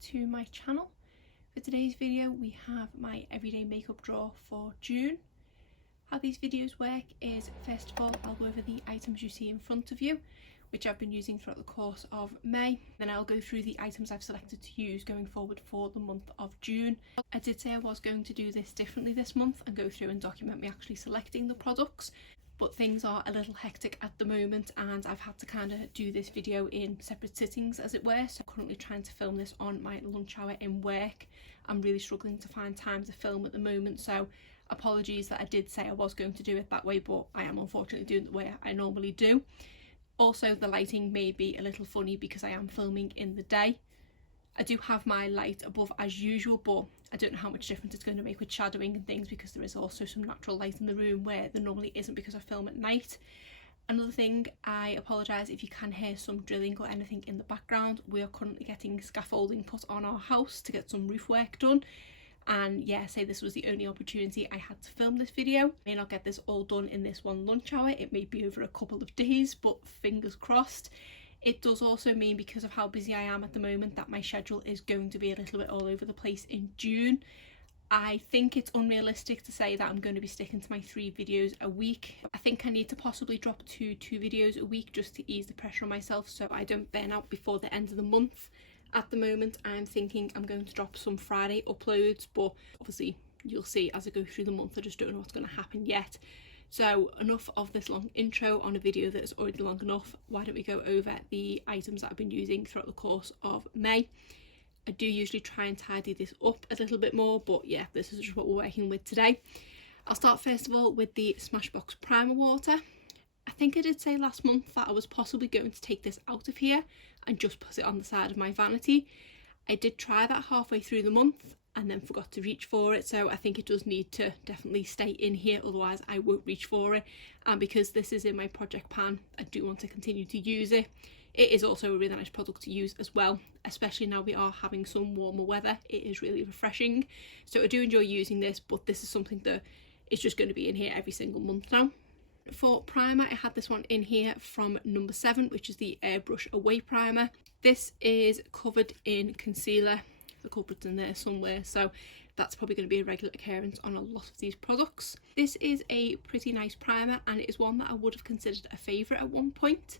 to my channel. For today's video we have my everyday makeup drawer for June. How these videos work is, first of all, I'll go over the items you see in front of you, which I've been using throughout the course of May. Then I'll go through the items I've selected to use going forward for the month of June. I did say I was going to do this differently this month and go through and document me actually selecting the products, but things are a little hectic at the moment and I've had to kind of do this video in separate sittings, as it were. So I'm currently trying to film this on my lunch hour in work. I'm really struggling to find time to film at the moment, so apologies that I did say I was going to do it that way, but I am unfortunately doing it the way I normally do. Also, the lighting may be a little funny because I am filming in the day. I do have my light above as usual, but I don't know how much difference it's going to make with shadowing and things, because there is also some natural light in the room where there normally isn't because I film at night. Another thing, I apologise if you can hear some drilling or anything in the background. We are currently getting scaffolding put on our house to get some roof work done. And yeah, say this was the only opportunity I had to film this video. I may not get this all done in this one lunch hour, it may be over a couple of days, but fingers crossed. It does also mean, because of how busy I am at the moment, that my schedule is going to be a little bit all over the place in June. I think it's unrealistic to say that I'm going to be sticking to my 3 videos a week. I think I need to possibly drop to 2 videos a week just to ease the pressure on myself so I don't burn out before the end of the month. At the moment I'm thinking I'm going to drop some Friday uploads, but obviously you'll see as I go through the month. I just don't know what's going to happen yet. So enough of this long intro on a video that is already long enough. Why don't we go over the items that I've been using throughout the course of May. I do usually try and tidy this up a little bit more, but yeah, this is just what we're working with today. I'll start first of all with the Smashbox Primer Water. I think I did say last month that I was possibly going to take this out of here and just put it on the side of my vanity. I did try that halfway through the month and then forgot to reach for it, so I think it does need to definitely stay in here, otherwise I won't reach for it. And because this is in my project pan, I do want to continue to use it. It is also a really nice product to use as well, especially now we are having some warmer weather. It is really refreshing, so I do enjoy using this, but this is something that is just going to be in here every single month now. For primer, I had this one in here from number 7, which is the Airbrush Away Primer. This is covered in concealer. The culprit's in there somewhere, so that's probably going to be a regular occurrence on a lot of these products. This is a pretty nice primer and it is one that I would have considered a favourite at one point.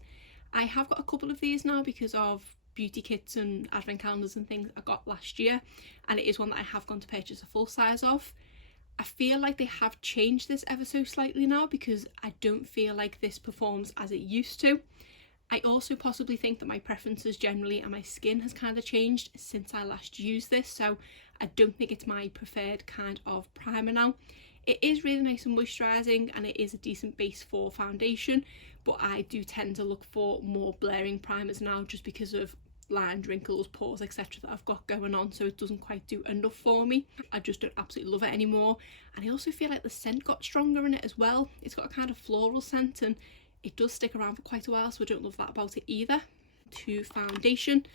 I have got a couple of these now because of beauty kits and advent calendars and things I got last year, and it is one that I have gone to purchase a full size of. I feel like they have changed this ever so slightly now, because I don't feel like this performs as it used to. I also possibly think that my preferences generally and my skin has kind of changed since I last used this, so I don't think it's my preferred kind of primer now. It is really nice and moisturising and it is a decent base for foundation, but I do tend to look for more blaring primers now just because of lines, wrinkles, pores, etc. that I've got going on, so it doesn't quite do enough for me. I just don't absolutely love it anymore, and I also feel like the scent got stronger in it as well. It's got a kind of floral scent and it does stick around for quite a while, so I don't love that about it either. To foundation,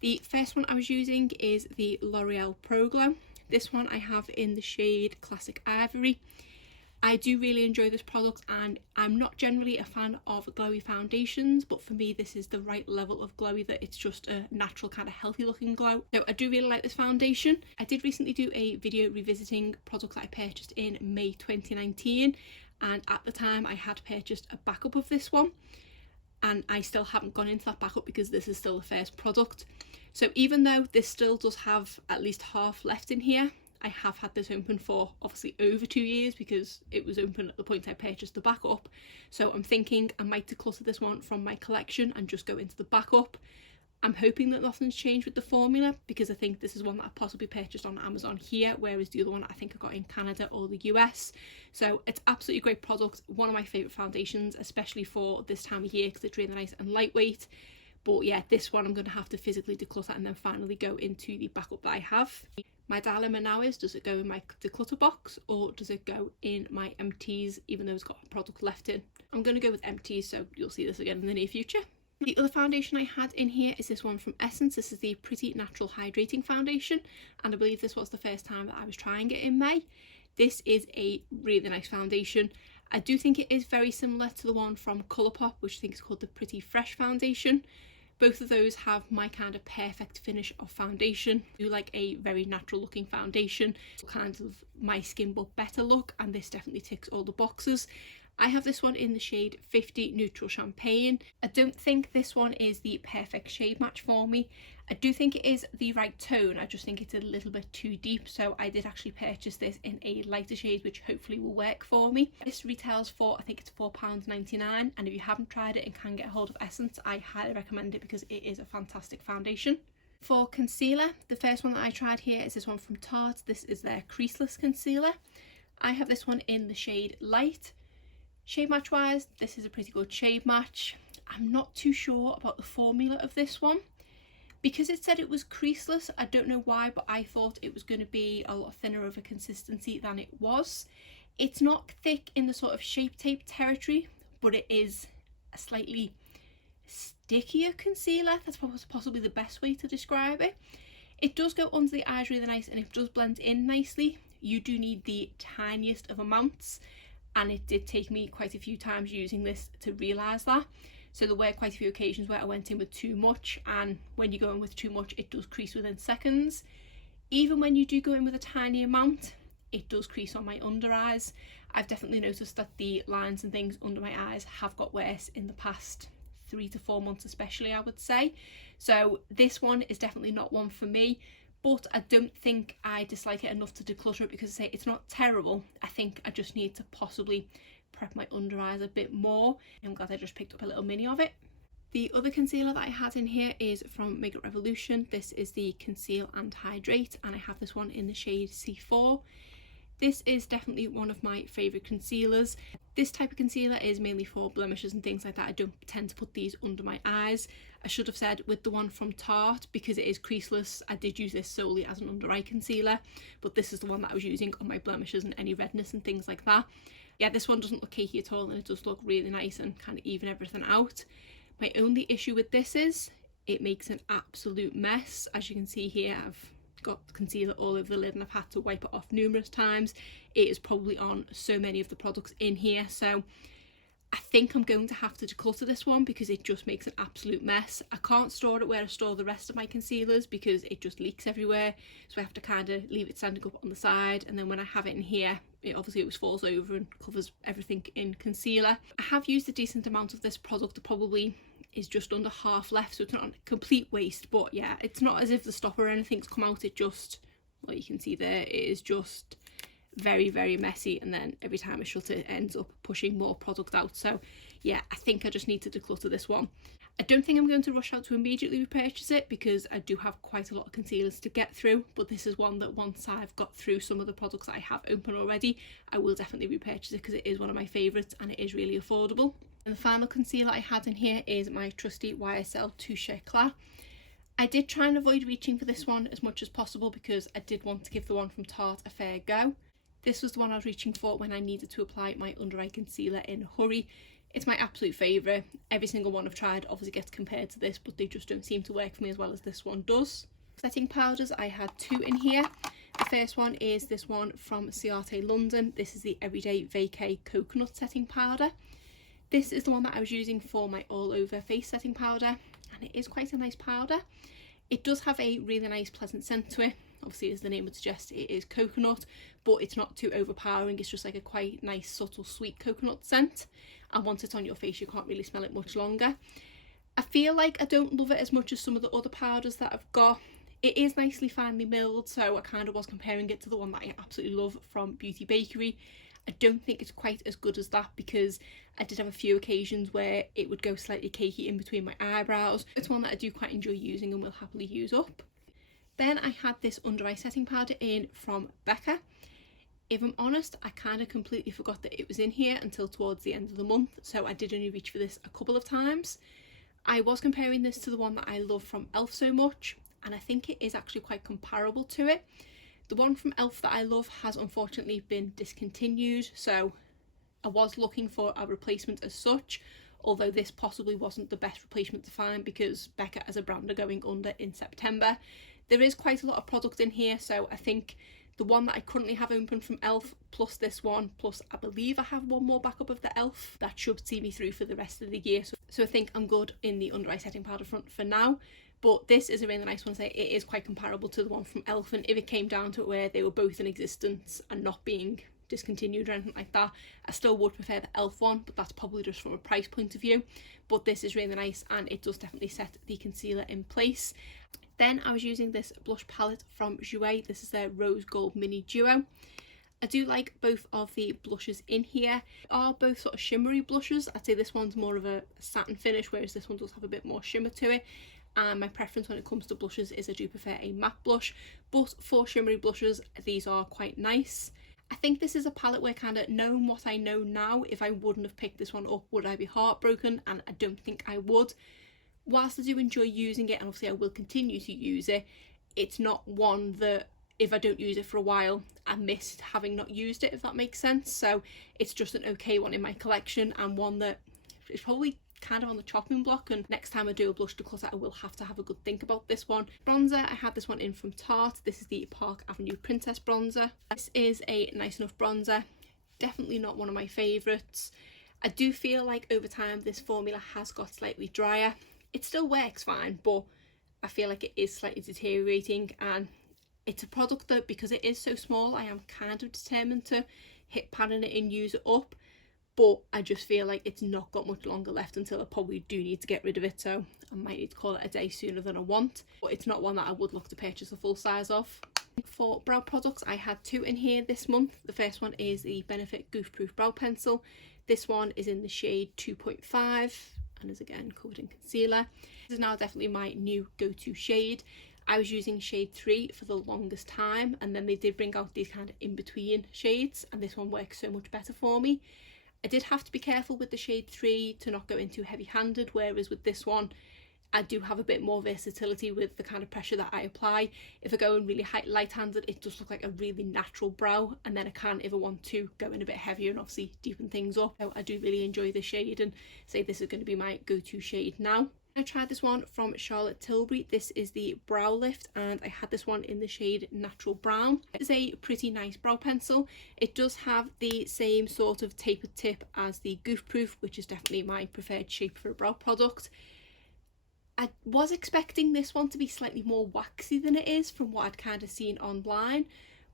the first one I was using is the L'Oreal Pro Glow. This one I have in the shade Classic Ivory. I do really enjoy this product and I'm not generally a fan of glowy foundations, but for me this is the right level of glowy, that it's just a natural kind of healthy looking glow. So I do really like this foundation. I did recently do a video revisiting products that I purchased in May 2019, and at the time I had purchased a backup of this one and I still haven't gone into that backup because this is still the first product. So even though this still does have at least half left in here, I have had this open for obviously over 2 years because it was open at the point I purchased the backup. So I'm thinking I might declutter this one from my collection and just go into the backup. I'm hoping that nothing's changed with the formula, because I think this is one that I possibly purchased on Amazon here, whereas the other one I think I got in Canada or the US. So it's absolutely a great product, one of my favourite foundations, especially for this time of year because it's really nice and lightweight. But yeah, this one I'm going to have to physically declutter and then finally go into the backup that I have. My dilemma now is, does it go in my declutter box or does it go in my empties, even though it's got a product left in? I'm going to go with empties, so you'll see this again in the near future. The other foundation I had in here is this one from Essence. This is the Pretty Natural Hydrating Foundation, and I believe this was the first time that I was trying it in May. This is a really nice foundation. I do think it is very similar to the one from Colourpop, which I think is called the Pretty Fresh Foundation. Both of those have my kind of perfect finish of foundation. I do like a very natural looking foundation, kind of my skin but better look, and this definitely ticks all the boxes. I have this one in the shade 50 Neutral Champagne. I don't think this one is the perfect shade match for me. I do think it is the right tone, I just think it's a little bit too deep, so I did actually purchase this in a lighter shade, which hopefully will work for me. This retails for, I think it's £4.99, and if you haven't tried it and can get hold of Essence, I highly recommend it because it is a fantastic foundation. For concealer, the first one that I tried here is this one from Tarte. This is their creaseless concealer. I have this one in the shade Light. Shade match wise, this is a pretty good shade match. I'm not too sure about the formula of this one. Because it said it was creaseless, I don't know why, but I thought it was going to be a lot thinner of a consistency than it was. It's not thick in the sort of Shape Tape territory, but it is a slightly stickier concealer. That's possibly the best way to describe it. It does go under the eyes really nice, and it does blend in nicely. You do need the tiniest of amounts, and it did take me quite a few times using this to realise that. So there were quite a few occasions where I went in with too much, and when you go in with too much, it does crease within seconds. Even when you do go in with a tiny amount, it does crease on my under eyes. I've definitely noticed that the lines and things under my eyes have got worse in the past 3 to 4 months especially, I would say. So this one is definitely not one for me, but I don't think I dislike it enough to declutter it, because I say it's not terrible. I think I just need to possibly prep my under eyes a bit more. I'm glad I just picked up a little mini of it. The other concealer that I had in here is from Makeup Revolution. This is the Conceal and Hydrate, and I have this one in the shade C4. This is definitely one of my favourite concealers. This type of concealer is mainly for blemishes and things like that. I don't tend to put these under my eyes. I should have said with the one from Tarte, because it is creaseless, I did use this solely as an under eye concealer, but this is the one that I was using on my blemishes and any redness and things like that. Yeah, this one doesn't look cakey at all, and it does look really nice and kind of even everything out. My only issue with this is it makes an absolute mess. As you can see here, I've got concealer all over the lid and I've had to wipe it off numerous times. It is probably on so many of the products in here, so I think I'm going to have to declutter this one because it just makes an absolute mess. I can't store it where I store the rest of my concealers because it just leaks everywhere, so I have to kind of leave it standing up on the side, and then when I have it in here, it obviously always falls over and covers everything in concealer. I have used a decent amount of this product. It probably is just under half left, so it's not a complete waste, but yeah, it's not as if the stopper or anything's come out. It just, well, you can see there, it is just very, very messy, and then every time I shut it, it ends up pushing more product out. So yeah, I think I just need to declutter this one. I don't think I'm going to rush out to immediately repurchase it because I do have quite a lot of concealers to get through, but this is one that once I've got through some of the products that I have open already, I will definitely repurchase it because it is one of my favourites and it is really affordable. And the final concealer I had in here is my trusty YSL Touche Eclat. I did try and avoid reaching for this one as much as possible because I did want to give the one from Tarte a fair go. This was the one I was reaching for when I needed to apply my under eye concealer in a hurry. It's my absolute favourite. Every single one I've tried obviously gets compared to this, but they just don't seem to work for me as well as this one does. Setting powders, I had two in here. The first one is this one from Ciate London. This is the Everyday Vacay Coconut Setting Powder. This is the one that I was using for my all over face setting powder, and it is quite a nice powder. It does have a really nice pleasant scent to it. Obviously, as the name would suggest, it is coconut, but it's not too overpowering. It's just like a quite nice subtle sweet coconut scent, and once it's on your face you can't really smell it much longer. I feel like I don't love it as much as some of the other powders that I've got. It is nicely finely milled, so I kind of was comparing it to the one that I absolutely love from Beauty Bakery. I don't think it's quite as good as that because I did have a few occasions where it would go slightly cakey in between my eyebrows. It's one that I do quite enjoy using and will happily use up. Then I had this under eye setting powder in from Becca. If I'm honest, I kind of completely forgot that it was in here until towards the end of the month, so I did only reach for this a couple of times. I was comparing this to the one that I love from e.l.f. so much, and I think it is actually quite comparable to it. The one from e.l.f. that I love has unfortunately been discontinued, so I was looking for a replacement as such, although this possibly wasn't the best replacement to find because Becca as a brand are going under in September. There is quite a lot of product in here, so I think The one that I currently have open from ELF, plus this one, plus I believe I have one more backup of the ELF, that should see me through for the rest of the year. So I think I'm good in the under eye setting powder front for now. But this is a really nice one. So it is quite comparable to the one from ELF, and if it came down to it where they were both in existence and not being discontinued or anything like that, I still would prefer the ELF one, but that's probably just from a price point of view. But this is really nice, and it does definitely set the concealer in place. Then I was using this blush palette from Jouer. This is their Rose Gold Mini Duo. I do like both of the blushes in here. They are both sort of shimmery blushes. I'd say this one's more of a satin finish, whereas this one does have a bit more shimmer to it. And my preference when it comes to blushes is I do prefer a matte blush, but for shimmery blushes these are quite nice. I think this is a palette where, kind of knowing what I know now, if I wouldn't have picked this one up, would I be heartbroken? And I don't think I would. Whilst I do enjoy using it, and obviously I will continue to use it, it's not one that if I don't use it for a while I missed having not used it, if that makes sense. So it's just an okay one in my collection, and one that is probably kind of on the chopping block, and next time I do a blush declutter I will have to have a good think about this one. Bronzer, I had this one in from Tarte. This is the Park Avenue Princess bronzer. This is a nice enough bronzer, definitely not one of my favourites. I do feel like over time this formula has got slightly drier. It still works fine, but I feel like it is slightly deteriorating, and it's a product that, because it is so small, I am kind of determined to hit pan in it and use it up. But I just feel like it's not got much longer left until I probably do need to get rid of it, so I might need to call it a day sooner than I want. But it's not one that I would look to purchase a full size of. For brow products, I had two in here this month. The first one is the Benefit Goof Proof Brow Pencil. This one is in the shade 2.5 and is again covered in concealer. This is now definitely my new go-to shade. I was using shade 3 for the longest time, and then they did bring out these kind of in-between shades, and this one works so much better for me. I did have to be careful with the shade 3 to not go in too heavy-handed, whereas with this one I do have a bit more versatility with the kind of pressure that I apply. If I go in really light-handed, it does look like a really natural brow, and then I can, if I want to, go in a bit heavier and obviously deepen things up. So I do really enjoy this shade, and say this is going to be my go-to shade now. I tried this one from Charlotte Tilbury. This is the Brow Lift, and I had this one in the shade Natural Brown. It's a pretty nice brow pencil. It does have the same sort of tapered tip as the Goof Proof, which is definitely my preferred shape for a brow product. I was expecting this one to be slightly more waxy than it is from what I'd kind of seen online,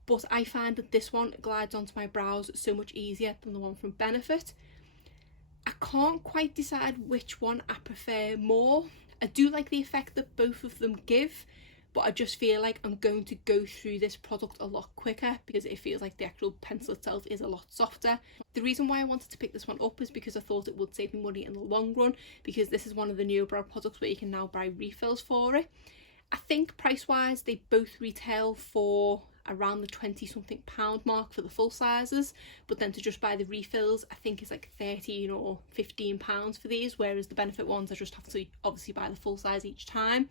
but I find that this one glides onto my brows so much easier than the one from Benefit. I can't quite decide which one I prefer more. I do like the effect that both of them give, but I just feel like I'm going to go through this product a lot quicker because it feels like the actual pencil itself is a lot softer. The reason why I wanted to pick this one up is because I thought it would save me money in the long run, because this is one of the newer brow products where you can now buy refills for it. I think price wise they both retail for around the £20-something mark for the full sizes, but then to just buy the refills I think is like £13 or £15 for these, whereas the Benefit ones I just have to obviously buy the full size each time.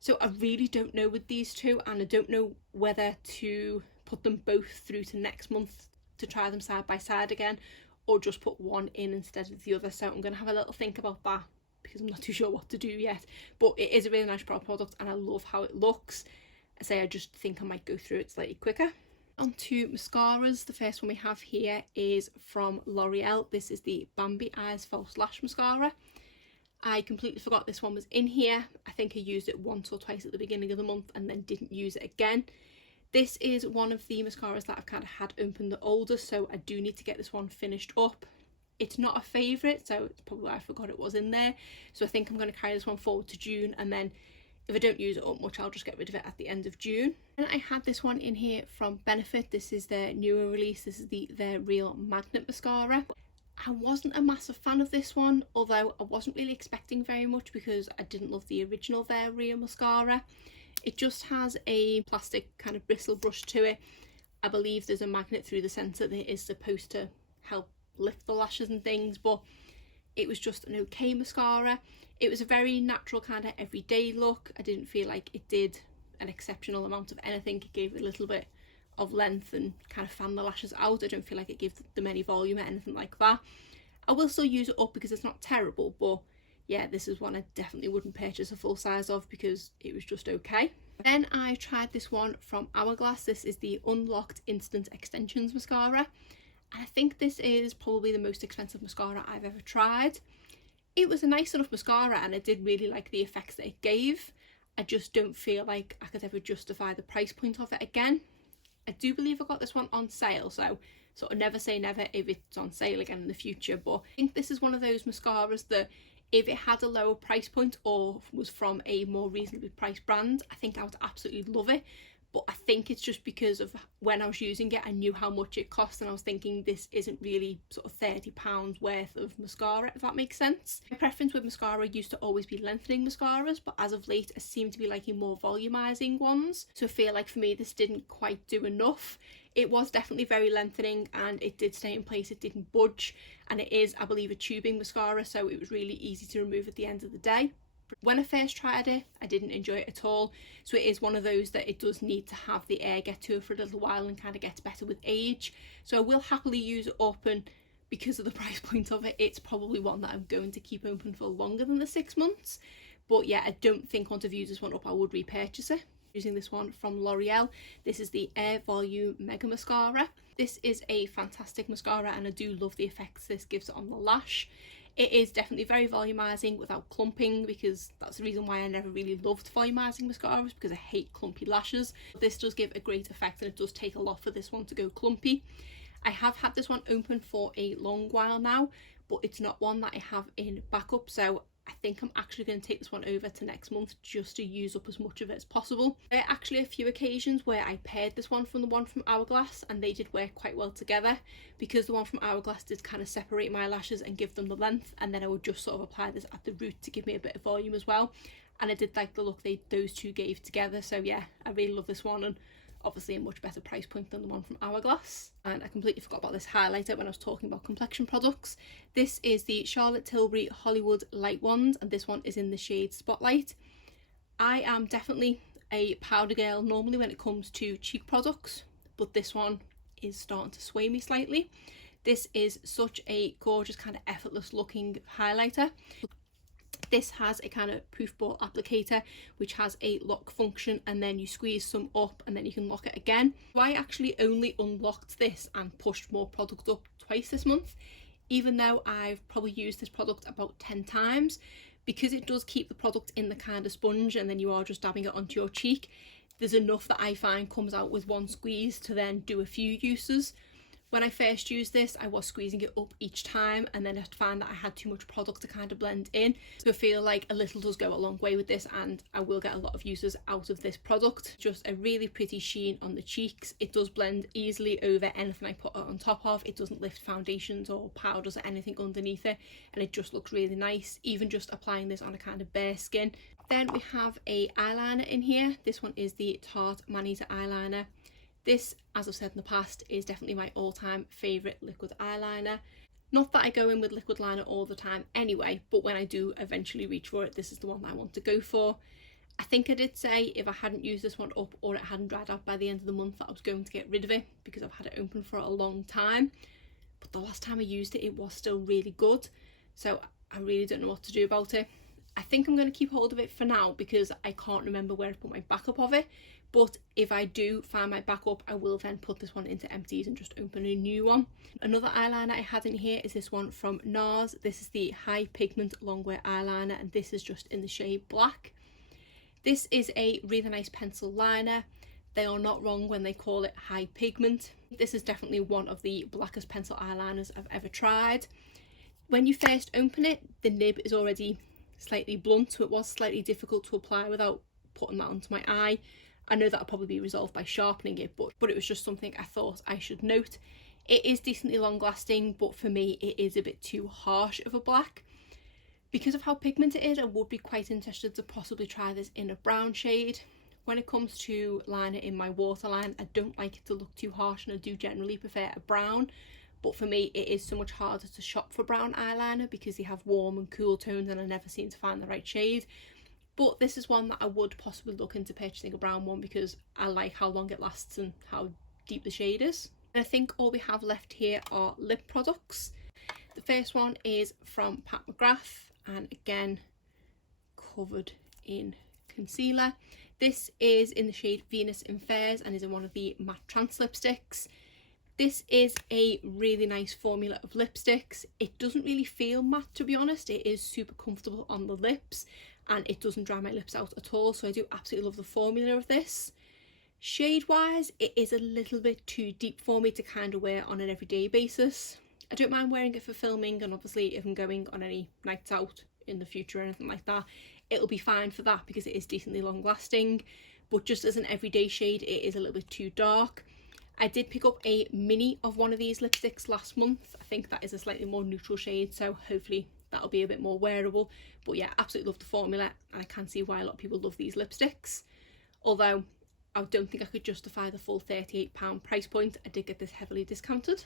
So I really don't know with these two, and I don't know whether to put them both through to next month to try them side by side again, or just put one in instead of the other. So I'm going to have a little think about that because I'm not too sure what to do yet. But it is a really nice brow product and I love how it looks. I just think I might go through it slightly quicker. On to mascaras. The first one we have here is from L'Oreal. This is the Bambi Eyes False Lash Mascara. I completely forgot this one was in here. I think I used it once or twice at the beginning of the month and then didn't use it again. This is one of the mascaras that I've kind of had open the oldest, so I do need to get this one finished up. It's not a favourite, so it's probably why I forgot it was in there. So I think I'm going to carry this one forward to June, and then if I don't use it up much I'll just get rid of it at the end of June. And I had this one in here from Benefit. This is their newer release. This is their Real Magnet Mascara. I wasn't a massive fan of this one, although I wasn't really expecting very much because I didn't love the original their Real Mascara. It just has a plastic kind of bristle brush to it. I believe there's a magnet through the centre that is supposed to help lift the lashes and things, but it was just an okay mascara. It was a very natural kind of everyday look. I didn't feel like it did an exceptional amount of anything. It gave a little bit of length and kind of fanned the lashes out. I don't feel like it gave them any volume or anything like that. I will still use it up because it's not terrible, but yeah, this is one I definitely wouldn't purchase a full size of because it was just okay. Then I tried this one from Hourglass. This is the Unlocked Instant Extensions Mascara. And I think this is probably the most expensive mascara I've ever tried. It was a nice enough mascara and I did really like the effects that it gave. I just don't feel like I could ever justify the price point of it again. I do believe I got this one on sale, so sort of never say never if it's on sale again in the future, but I think this is one of those mascaras that if it had a lower price point or was from a more reasonably priced brand, I think I would absolutely love it. But I think it's just because of when I was using it, I knew how much it cost and I was thinking this isn't really sort of £30 worth of mascara, if that makes sense. My preference with mascara used to always be lengthening mascaras, but as of late I seem to be liking more volumizing ones. So I feel like for me this didn't quite do enough. It was definitely very lengthening and it did stay in place, it didn't budge, and it is, I believe, a tubing mascara, so it was really easy to remove at the end of the day. When I first tried it, I didn't enjoy it at all, so it is one of those that it does need to have the air get to it for a little while and kind of gets better with age. So I will happily use it up, and because of the price point of it, it's probably one that I'm going to keep open for longer than the 6 months. But yeah, I don't think once I've used this one up I would repurchase it. Using this one from L'Oreal. This is the Air Volume Mega Mascara. This is a fantastic mascara and I do love the effects this gives it on the lash. It is definitely very volumizing without clumping, because that's the reason why I never really loved volumizing mascaras, because I hate clumpy lashes. This does give a great effect and it does take a lot for this one to go clumpy. I have had this one open for a long while now, but it's not one that I have in backup, so I think I'm actually going to take this one over to next month just to use up as much of it as possible. There are actually a few occasions where I paired this one from the one from Hourglass and they did work quite well together, because the one from Hourglass did kind of separate my lashes and give them the length, and then I would just sort of apply this at the root to give me a bit of volume as well, and I did like the look those two gave together. So yeah, I really love this one, and obviously a much better price point than the one from Hourglass. And I completely forgot about this highlighter when I was talking about complexion products. This is the Charlotte Tilbury Hollywood Light Wand, and this one is in the shade Spotlight. I am definitely a powder girl normally when it comes to cheek products, but this one is starting to sway me slightly. This is such a gorgeous kind of effortless looking highlighter. This has a kind of proof ball applicator which has a lock function, and then you squeeze some up and then you can lock it again. So I actually only unlocked this and pushed more product up twice this month, even though I've probably used this product about 10 times, because it does keep the product in the kind of sponge and then you are just dabbing it onto your cheek. There's enough that I find comes out with one squeeze to then do a few uses. When I first used this, I was squeezing it up each time, and then I found that I had too much product to kind of blend in. So I feel like a little does go a long way with this, and I will get a lot of uses out of this product. Just a really pretty sheen on the cheeks. It does blend easily over anything I put it on top of. It doesn't lift foundations or powders or anything underneath it, and it just looks really nice, even just applying this on a kind of bare skin. Then we have a eyeliner in here. This one is the Tarte Manita eyeliner. This, as I've said in the past, is definitely my all-time favourite liquid eyeliner. Not that I go in with liquid liner all the time anyway, but when I do eventually reach for it, this is the one that I want to go for. I think I did say if I hadn't used this one up or it hadn't dried out by the end of the month that I was going to get rid of it, because I've had it open for a long time. But the last time I used it, it was still really good. So I really don't know what to do about it. I think I'm going to keep hold of it for now because I can't remember where I put my backup of it. But if I do find my backup, I will then put this one into empties and just open a new one. Another eyeliner I had in here is this one from NARS. This is the High Pigment Longwear eyeliner, and this is just in the shade Black. This is a really nice pencil liner. They are not wrong when they call it high pigment. This is definitely one of the blackest pencil eyeliners I've ever tried. When you first open it, the nib is already slightly blunt, so it was slightly difficult to apply without putting that onto my eye. I know that'll probably be resolved by sharpening it, but it was just something I thought I should note. It is decently long lasting, but for me it is a bit too harsh of a black. Because of how pigmented it is, I would be quite interested to possibly try this in a brown shade. When it comes to liner in my waterline, I don't like it to look too harsh, and I do generally prefer a brown. But for me, it is so much harder to shop for brown eyeliner because they have warm and cool tones and I never seem to find the right shade. But this is one that I would possibly look into purchasing a brown one because I like how long it lasts and how deep the shade is. And I think all we have left here are lip products. The first one is from Pat McGrath. and again covered in concealer. This is in the shade Venus in Fairs and is in one of the matte trance lipsticks. This is a really nice formula of lipsticks. It doesn't really feel matte, to be honest. It is super comfortable on the lips and it doesn't dry my lips out at all, so I do absolutely love the formula of this. Shade wise, it is a little bit too deep for me to kind of wear on an everyday basis. I don't mind wearing it for filming, and obviously if I'm going on any nights out in the future or anything like that, it'll be fine for that because it is decently long lasting, but just as an everyday shade it is a little bit too dark. I did pick up a mini of one of these lipsticks last month. I think that is a slightly more neutral shade, so hopefully that'll be a bit more wearable. But yeah, absolutely love the formula, and I can see why a lot of people love these lipsticks. Although I don't think I could justify the full £38 price point. I did get this heavily discounted.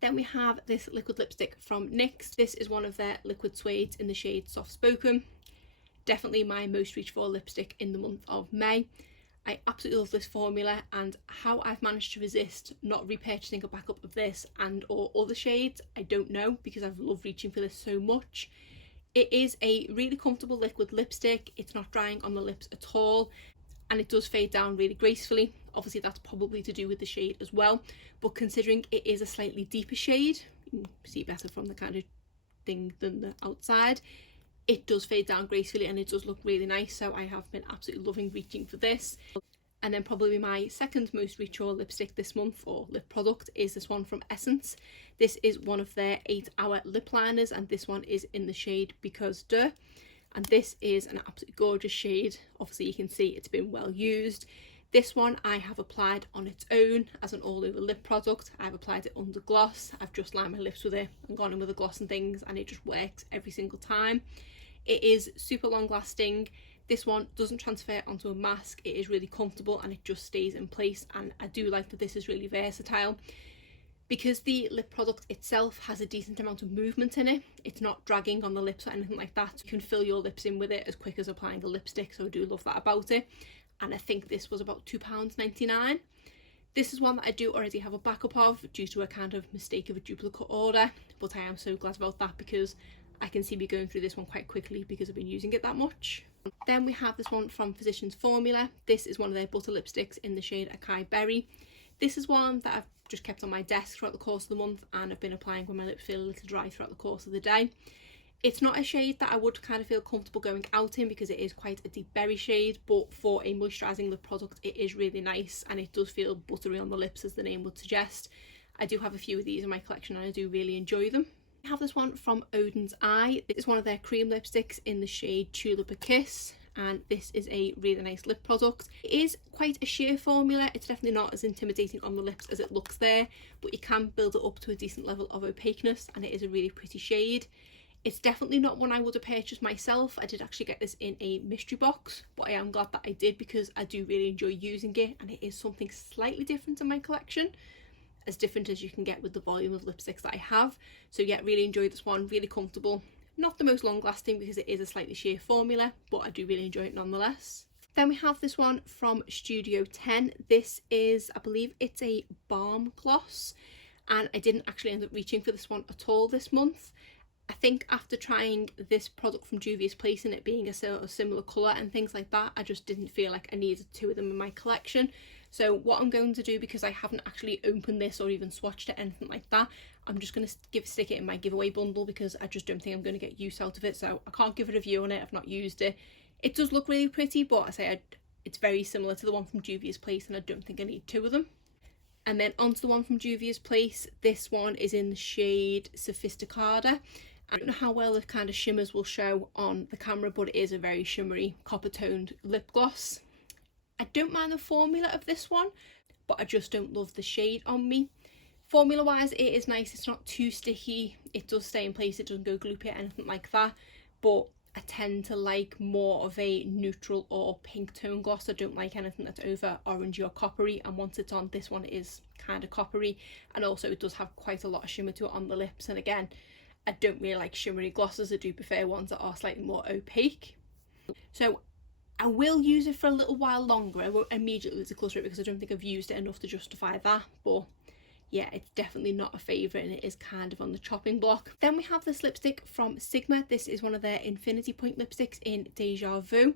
Then we have this liquid lipstick from NYX. This is one of their liquid suedes in the shade Soft Spoken. Definitely my most reached for lipstick in the month of May. I absolutely love this formula, and how I've managed to resist not repurchasing a backup of this and or other shades, I don't know, because I've loved reaching for this so much. It is a really comfortable liquid lipstick. It's not drying on the lips at all, and it does fade down really gracefully. Obviously that's probably to do with the shade as well, but considering it is a slightly deeper shade, you can see better from the kind of thing than the outside, it does fade down gracefully and it does look really nice, so I have been absolutely loving reaching for this. And then probably my second most reachable lipstick this month, or lip product, is this one from Essence. This is one of their 8-hour lip liners, and this one is in the shade Because De. And this is an absolutely gorgeous shade. Obviously you can see it's been well used. This one I have applied on its own as an all over lip product. I've applied it under gloss. I've just lined my lips with it and gone in with a gloss and things, and it just works every single time. It is super long lasting. This one doesn't transfer onto a mask. It is really comfortable and it just stays in place, and I do like that this is really versatile. Because the lip product itself has a decent amount of movement in it, it's not dragging on the lips or anything like that. You can fill your lips in with it as quick as applying a lipstick, so I do love that about it. And I think this was about £2.99. This is one that I do already have a backup of due to a kind of mistake of a duplicate order, but I am so glad about that because I can see me going through this one quite quickly because I've been using it that much. Then we have this one from Physicians Formula. This is one of their butter lipsticks in the shade Acai Berry. This is one that I've just kept on my desk throughout the course of the month, and I've been applying when my lips feel a little dry throughout the course of the day. It's not a shade that I would kind of feel comfortable going out in because it is quite a deep berry shade, but for a moisturising lip product it is really nice, and it does feel buttery on the lips as the name would suggest. I do have a few of these in my collection and I do really enjoy them. I have this one from Odin's Eye. This is one of their cream lipsticks in the shade Tulip a Kiss, and this is a really nice lip product. It is quite a sheer formula. It's definitely not as intimidating on the lips as it looks there, but you can build it up to a decent level of opaqueness, and it is a really pretty shade. It's definitely not one I would have purchased myself. I did actually get this in a mystery box, but I am glad that I did because I do really enjoy using it, and it is something slightly different in my collection, as different as you can get with the volume of lipsticks that I have. So yeah, really enjoyed this one, really comfortable. Not the most long lasting because it is a slightly sheer formula, but I do really enjoy it nonetheless. Then we have this one from Studio 10. This is, I believe it's a balm gloss, and I didn't actually end up reaching for this one at all this month. I think after trying this product from Juvia's Place and it being a sort of similar colour and things like that, I just didn't feel like I needed two of them in my collection. So what I'm going to do, because I haven't actually opened this or even swatched it, anything like that, I'm just going to stick it in my giveaway bundle because I just don't think I'm going to get use out of it. So I can't give a review on it, I've not used it. It does look really pretty, but I say it's very similar to the one from Juvia's Place and I don't think I need two of them. And then onto the one from Juvia's Place. This one is in the shade Sophisticada. I don't know how well the kind of shimmers will show on the camera, but it is a very shimmery copper toned lip gloss. I don't mind the formula of this one, but I just don't love the shade on me. Formula wise it is nice, it's not too sticky, it does stay in place, it doesn't go gloopy or anything like that, but I tend to like more of a neutral or pink tone gloss. I don't like anything that's over orangey or coppery, and once it's on, this one is kind of coppery, and also it does have quite a lot of shimmer to it on the lips, and again, I don't really like shimmery glosses. I do prefer ones that are slightly more opaque. So I will use it for a little while longer. I won't immediately declutter it because I don't think I've used it enough to justify that, but yeah, it's definitely not a favourite and it is kind of on the chopping block. Then we have this lipstick from Sigma. This is one of their Infinity Point lipsticks in Deja Vu.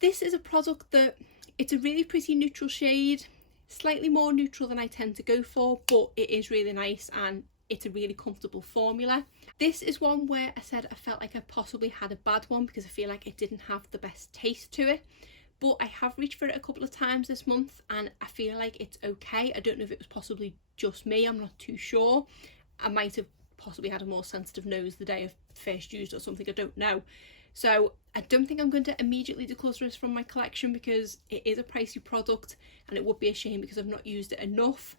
This is a product that, it's a really pretty neutral shade, slightly more neutral than I tend to go for, but it is really nice and it's a really comfortable formula. This is one where I said I felt like I possibly had a bad one because I feel like it didn't have the best taste to it. But I have reached for it a couple of times this month and I feel like it's okay. I don't know if it was possibly just me, I'm not too sure. I might have possibly had a more sensitive nose the day I first used it or something, I don't know. So I don't think I'm going to immediately declutter this from my collection because it is a pricey product and it would be a shame because I've not used it enough.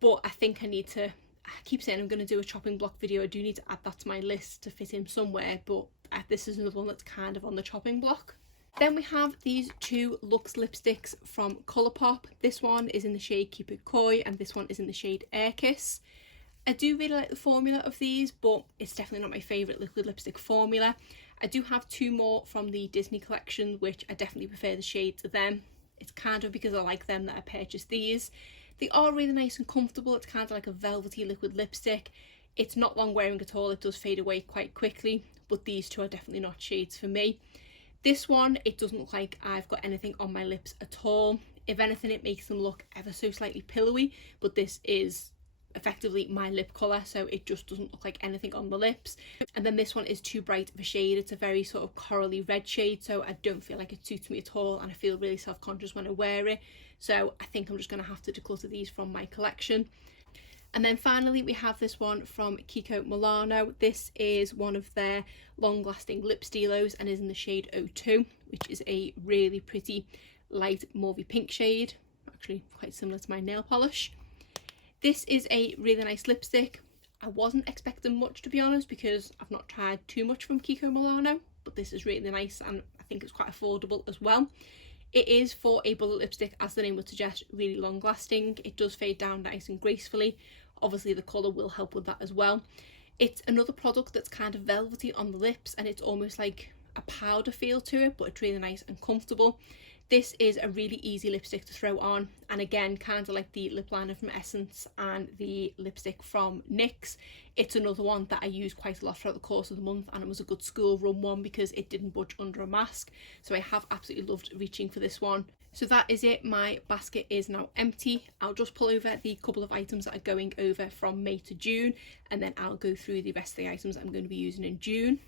But I think I need to, I keep saying I'm going to do a chopping block video. I do need to add that to my list to fit in somewhere, but this is another one that's kind of on the chopping block. Then we have these two Luxe lipsticks from Colourpop. This one is in the shade Keep It Coy and this one is in the shade Air Kiss. I do really like the formula of these, but it's definitely not my favourite liquid lipstick formula. I do have two more from the Disney collection, which I definitely prefer the shade to them. It's kind of because I like them that I purchased these. They are really nice and comfortable. It's kind of like a velvety liquid lipstick. It's not long wearing at all. It does fade away quite quickly, but these two are definitely not shades for me. This one, it doesn't look like I've got anything on my lips at all. If anything, it makes them look ever so slightly pillowy, but this is effectively my lip colour, so it just doesn't look like anything on the lips. And then this one is too bright of a shade. It's a very sort of corally red shade, so I don't feel like it suits me at all and I feel really self-conscious when I wear it. So I think I'm just going to have to declutter these from my collection. And then finally we have this one from Kiko Milano. This is one of their long-lasting lip stilos and is in the shade 02, which is a really pretty light mauvey pink shade, actually quite similar to my nail polish. This is a really nice lipstick. I wasn't expecting much, to be honest, because I've not tried too much from Kiko Milano, but this is really nice and I think it's quite affordable as well. It is, for a bullet lipstick, as the name would suggest, really long lasting. It does fade down nice and gracefully. Obviously the colour will help with that as well. It's another product that's kind of velvety on the lips and it's almost like a powder feel to it, but it's really nice and comfortable. This is a really easy lipstick to throw on, and again, kind of like the lip liner from Essence and the lipstick from NYX, it's another one that I use quite a lot throughout the course of the month, and it was a good school run one because it didn't budge under a mask, so I have absolutely loved reaching for this one. So that is it, my basket is now empty. I'll just pull over the couple of items that are going over from May to June, and then I'll go through the rest of the items I'm going to be using in June.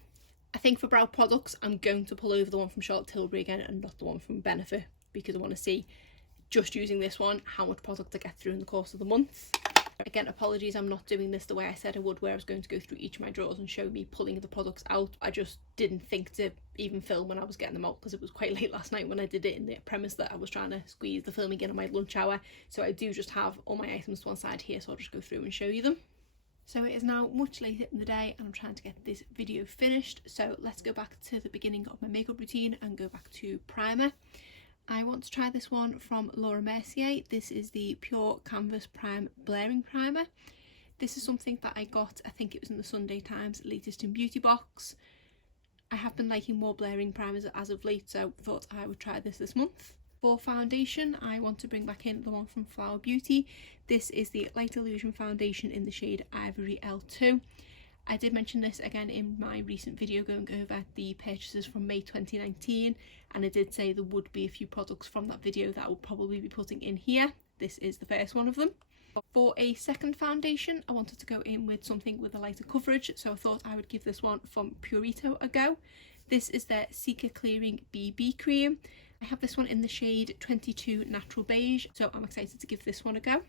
I think for brow products, I'm going to pull over the one from Charlotte Tilbury again and not the one from Benefit, because I want to see, just using this one, how much product I get through in the course of the month. Again, apologies, I'm not doing this the way I said I would, where I was going to go through each of my drawers and show me pulling the products out. I just didn't think to even film when I was getting them out because it was quite late last night when I did it, in the premise that I was trying to squeeze the filming in on my lunch hour. So I do just have all my items to one side here, so I'll just go through and show you them. So it is now much later in the day and I'm trying to get this video finished, so let's go back to the beginning of my makeup routine and go back to primer. I want to try this one from Laura Mercier. This is the Pure Canvas Prime Blurring Primer. This is something that I got, I think it was in the Sunday Times latest in beauty box. I have been liking more blurring primers as of late, so thought I would try this month. For foundation, I want to bring back in the one from Flower Beauty. This is the Light Illusion foundation in the shade Ivory L2. I did mention this again in my recent video going over the purchases from May 2019, and I did say there would be a few products from that video that I will probably be putting in here. This is the first one of them. For a second foundation, I wanted to go in with something with a lighter coverage, so I thought I would give this one from Purito a go. This is their Seeker Clearing BB Cream. I have this one in the shade 22 Natural Beige, so I'm excited to give this one a go.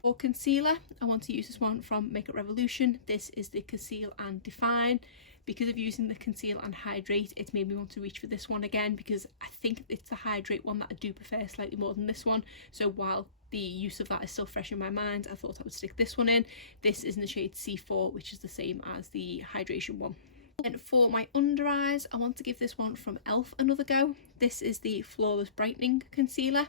For concealer, I want to use this one from Makeup Revolution. This is the Conceal and Define. Because of using the Conceal and Hydrate, it's made me want to reach for this one again, because I think it's the Hydrate one that I do prefer slightly more than this one. So while the use of that is still fresh in my mind, I thought I would stick this one in. This is in the shade C4, which is the same as the hydration one. And for my under eyes, I want to give this one from e.l.f. another go. This is the Flawless Brightening Concealer.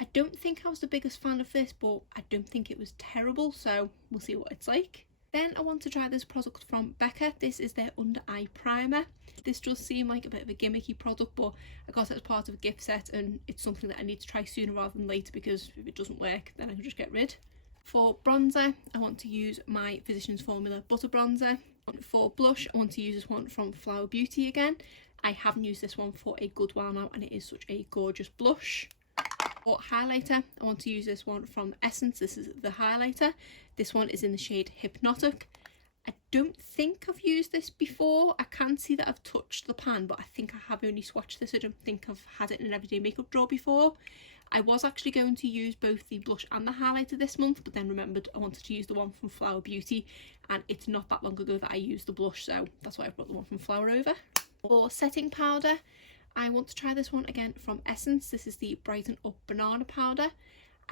I don't think I was the biggest fan of this, but I don't think it was terrible, so we'll see what it's like. Then I want to try this product from Becca. This is their Under Eye Primer. This does seem like a bit of a gimmicky product, but I got it as part of a gift set and it's something that I need to try sooner rather than later, because if it doesn't work then I can just get rid. For bronzer, I want to use my Physicians Formula Butter Bronzer. For blush, I want to use this one from Flower Beauty again. I haven't used this one for a good while now and it is such a gorgeous blush. For highlighter, I want to use this one from Essence. This is the highlighter. This one is in the shade Hypnotic. I don't think I've used this before. I can see that I've touched the pan, but I think I have only swatched this. I don't think I've had it in an everyday makeup drawer before. I was actually going to use both the blush and the highlighter this month, but then remembered I wanted to use the one from Flower Beauty, and it's not that long ago that I used the blush, so that's why I brought the one from Flower over. For setting powder, I want to try this one again from Essence. This is the Brighten Up Banana Powder.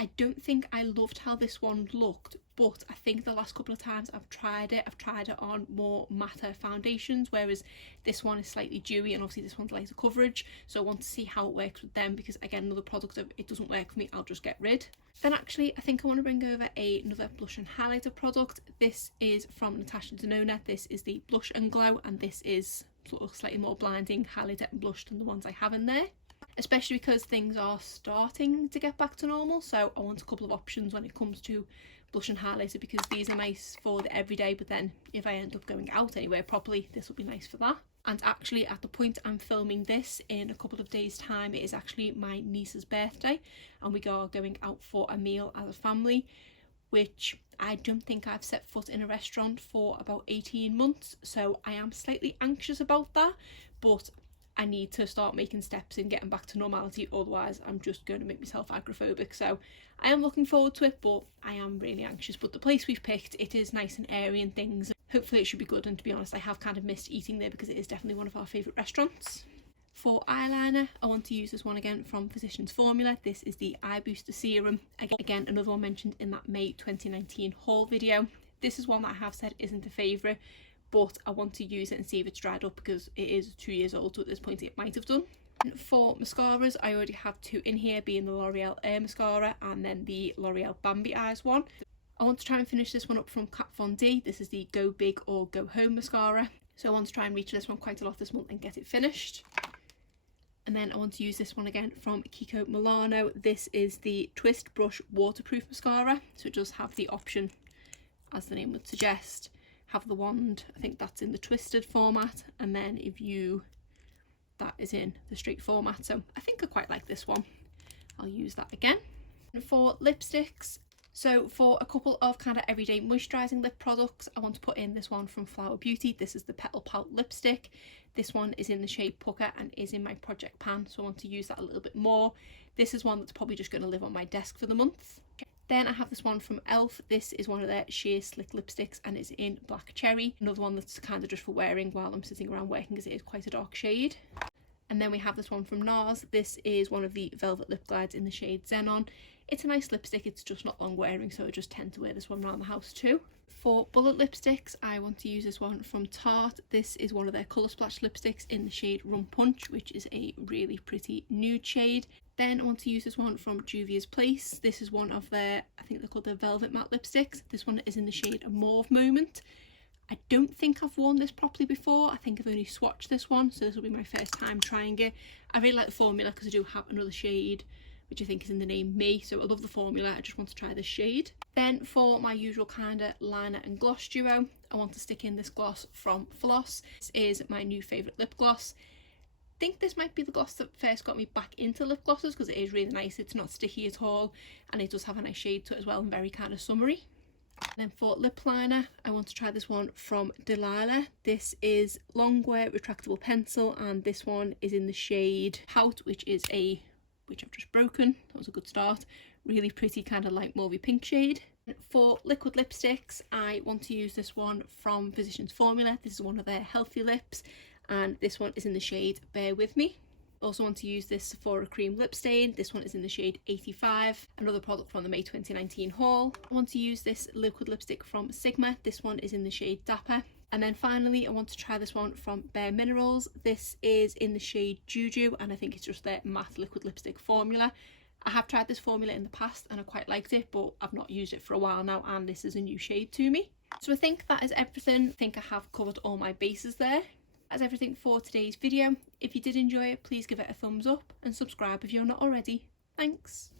I don't think I loved how this one looked, but I think the last couple of times I've tried it on more matte foundations, whereas this one is slightly dewy and obviously this one's lighter coverage, so I want to see how it works with them, because again, another product, if it doesn't work for me, I'll just get rid. Then actually, I think I want to bring over another blush and highlighter product. This is from Natasha Denona. This is the Blush and Glow, and this is sort of slightly more blinding highlighter and blush than the ones I have in there, especially because things are starting to get back to normal, so I want a couple of options when it comes to blush and highlighter, because these are nice for the everyday, but then if I end up going out anywhere properly, this will be nice for that. And actually, at the point I'm filming this, in a couple of days time, it is actually my niece's birthday and we are going out for a meal as a family, which I don't think I've set foot in a restaurant for about 18 months, so I am slightly anxious about that, but I need to start making steps in getting back to normality, otherwise I'm just going to make myself agoraphobic. So I am looking forward to it, but I am really anxious. But the place we've picked, it is nice and airy and things. Hopefully it should be good, and to be honest, I have kind of missed eating there because it is definitely one of our favourite restaurants. For eyeliner, I want to use this one again from Physicians Formula. This is the Eye Booster Serum. Again, another one mentioned in that May 2019 haul video. This is one that I have said isn't a favourite, but I want to use it and see if it's dried up because it is 2 years old, so at this point it might have done. And for mascaras, I already have two in here, being the L'Oreal Air Mascara and then the L'Oreal Bambi Eyes one. I want to try and finish this one up from Kat Von D. This is the Go Big or Go Home mascara. So I want to try and reach this one quite a lot this month and get it finished. And then I want to use this one again from Kiko Milano. This is the Twist Brush Waterproof Mascara. So it does have the option, as the name would suggest, have the wand. I think that's in the twisted format, and then that is in the straight format. So I think I quite like this one. I'll use that again. And for lipsticks, so for a couple of kind of everyday moisturising lip products, I want to put in this one from Flower Beauty. This is the Petal Pout lipstick. This one is in the shade Pucker and is in my project pan, so I want to use that a little bit more. This is one that's probably just going to live on my desk for the month. Then I have this one from e.l.f. This is one of their sheer slick lipsticks and it's in Black Cherry. Another one that's kind of just for wearing while I'm sitting around working, because it is quite a dark shade. And then we have this one from NARS. This is one of the Velvet Lip Glides in the shade Xenon. It's a nice lipstick, it's just not long wearing, so I just tend to wear this one around the house too. For bullet lipsticks, I want to use this one from Tarte. This is one of their Colour Splash lipsticks in the shade Rum Punch, which is a really pretty nude shade. Then I want to use this one from Juvia's Place. This is one of their, I think they're called their Velvet Matte lipsticks. This one is in the shade Mauve Moment. I don't think I've worn this properly before. I think I've only swatched this one, so this will be my first time trying it. I really like the formula because I do have another shade, which I think is in the name Me, so I love the formula. I just want to try this shade. Then for my usual kind of liner and gloss duo, I want to stick in this gloss from Floss. This is my new favourite lip gloss. I think this might be the gloss that first got me back into lip glosses because it is really nice. It's not sticky at all and it does have a nice shade to it as well and very kind of summery. And then for lip liner, I want to try this one from Delilah. This is Longwear Retractable Pencil and this one is in the shade Pout, which I've just broken. That was a good start. Really pretty kind of light mauvey pink shade. For liquid lipsticks, I want to use this one from Physicians Formula. This is one of their healthy lips and this one is in the shade Bear With Me. Also want to use this Sephora Cream Lip Stain. This one is in the shade 85. Another product from the May 2019 haul. I want to use this liquid lipstick from Sigma. This one is in the shade Dapper. And then finally, I want to try this one from Bare Minerals. This is in the shade Juju and I think it's just their matte liquid lipstick formula. I have tried this formula in the past and I quite liked it, but I've not used it for a while now and this is a new shade to me. So I think that is everything. I think I have covered all my bases there. That's everything for today's video. If you did enjoy it, please give it a thumbs up and subscribe if you're not already. Thanks.